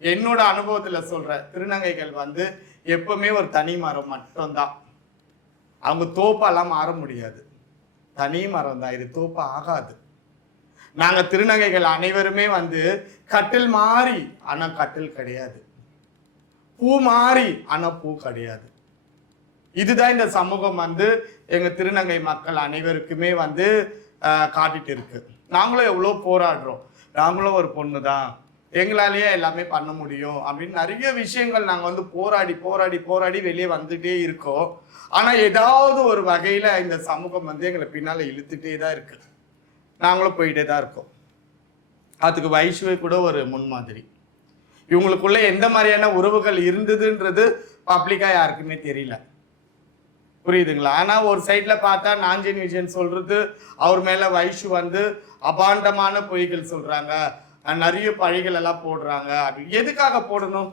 என்னோட அனுபவத்துல சொல்ற திருநங்கைகள் வந்து எப்பவுமே ஒரு தனி மரம் மட்டும்தான். அவங்க தோப்பாலாம் மாற முடியாது. தனி மரம் தான், இது தோப்பு ஆகாது. நாங்க திருநங்கைகள் அனைவருமே வந்து கட்டில் மாறி ஆனா கட்டில் கிடையாது, பூ மாறி ஆனா பூ கிடையாது. இதுதான் இந்த சமூகம் வந்து எங்க திருநங்கை மக்கள் அனைவருக்குமே வந்து காட்டிட்டு இருக்கு. நாங்களும் எவ்வளோ போராடுறோம், நாங்களும் ஒரு பொண்ணு தான், எங்களாலேயே எல்லாமே பண்ண முடியும் அப்படின்னு நிறைய விஷயங்கள் நாங்கள் வந்து போராடி போராடி போராடி வெளியே வந்துட்டே இருக்கோம். ஆனால் ஏதாவது ஒரு வகையில் இந்த சமூகம் வந்து எங்களை பின்னால் இழுத்துட்டே தான் இருக்கு. நாங்களும் போயிட்டே தான் இருக்கோம். அதுக்கு வைஷ்வை கூட ஒரு முன்மாதிரி. இவங்களுக்குள்ள எந்த மாதிரியான உறவுகள் இருந்ததுன்றது பப்ளிக்காக யாருக்குமே தெரியல, புரியுதுங்களா? ஆனால் ஒரு சைடில் பார்த்தா நாஞ்சின் விஜயன் சொல்றது அவர் மேலே வைஷு வந்து அபாண்டமான பொய்கள் சொல்றாங்க, நிறைய பழிகள் எல்லாம் போடுறாங்க. அது எதுக்காக போடணும்?